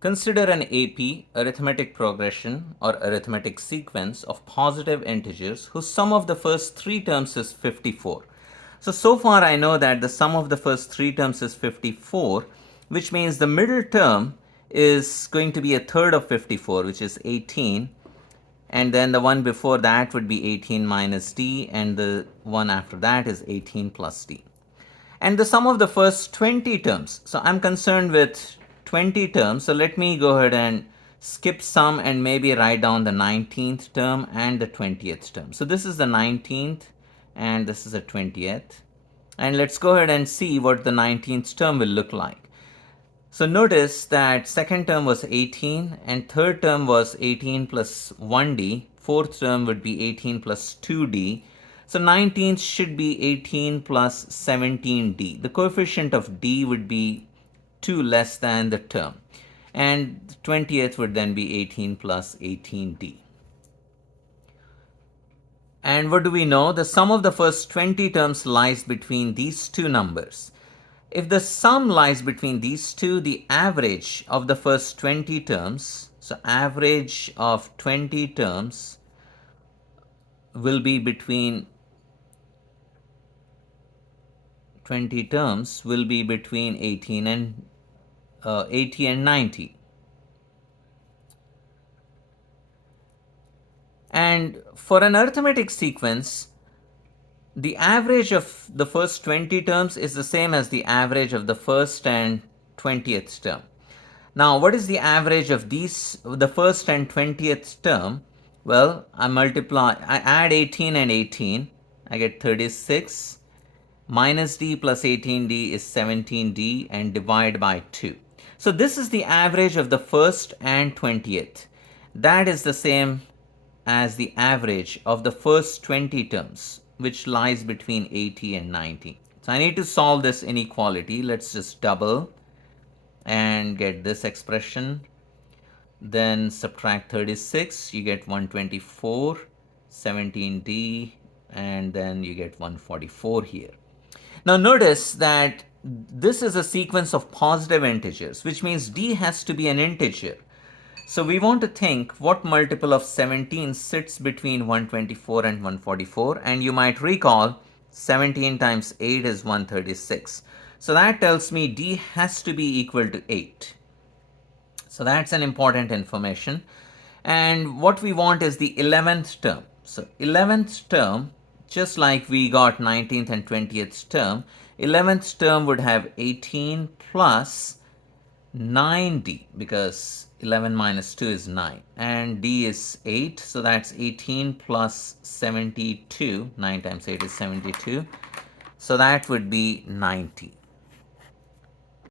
Consider an AP, arithmetic progression or arithmetic sequence of positive integers whose sum of the first three terms is 54. So far I know that the sum of the first three terms is 54, which means the middle term is going to be a third of 54, which is 18. And then the one before that would be 18 minus d, and the one after that is 18 plus d. And the sum of the first 20 terms. So I'm concerned with 20 terms. So let me go ahead and skip some and maybe write down the 19th term and the 20th term. So this is the 19th and this is the 20th. And let's go ahead and see what the 19th term will look like. So notice that second term was 18 and third term was 18 plus 1d. Fourth term would be 18 plus 2d. So 19th should be 18 plus 17d. The coefficient of d would be 2 less than the term. And 20th would then be 18 plus 18d. And what do we know? The sum of the first 20 terms lies between these two numbers. If the sum lies between these two, the average of the first 20 terms, so average of 20 terms will be between 18 and 80 and 90. And for an arithmetic sequence, the average of the first 20 terms is the same as the average of the first and 20th term. Now, what is the average of the first and 20th term? Well, I add 18 and 18, I get 36. Minus d plus 18d is 17d and divide by 2. So this is the average of the first and 20th. That is the same as the average of the first 20 terms, which lies between 80 and 90. So I need to solve this inequality. Let's just double and get this expression. Then subtract 36, you get 124, 17d, and then you get 144 here. Now notice that this is a sequence of positive integers, which means d has to be an integer. So we want to think what multiple of 17 sits between 124 and 144, and you might recall 17 times 8 is 136. So that tells me d has to be equal to 8. So that's an important information. And what we want is the 11th term. So 11th term, just like we got 19th and 20th term, 11th term would have 18 plus 9d, because 11 minus 2 is 9, and d is 8, so that's 18 plus 72. 9 times 8 is 72, so that would be 90.